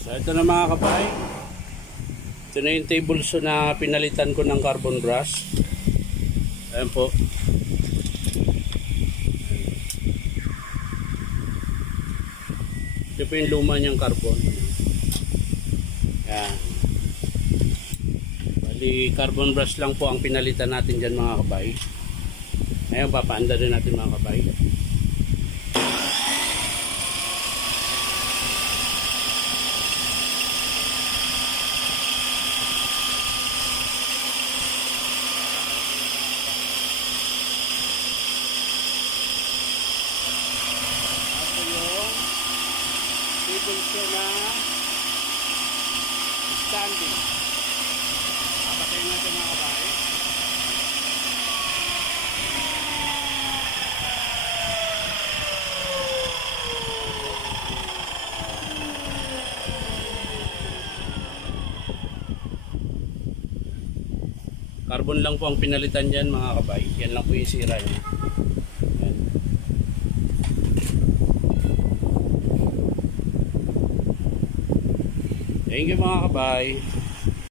So ito na mga kabay. Ito na yung table saw na pinalitan ko ng carbon brush. Ayan po. Ito po yung luma niyang carbon. Ayan. Bali carbon brush lang po ang pinalitan natin dyan mga kabay. Ngayon papaanda din natin mga kabay. Table saw na standing. Papatayin natin mga kabay. Carbon lang po ang pinalitan dyan mga kabay. Yan lang po yung sira niya. Thank you mga kabay.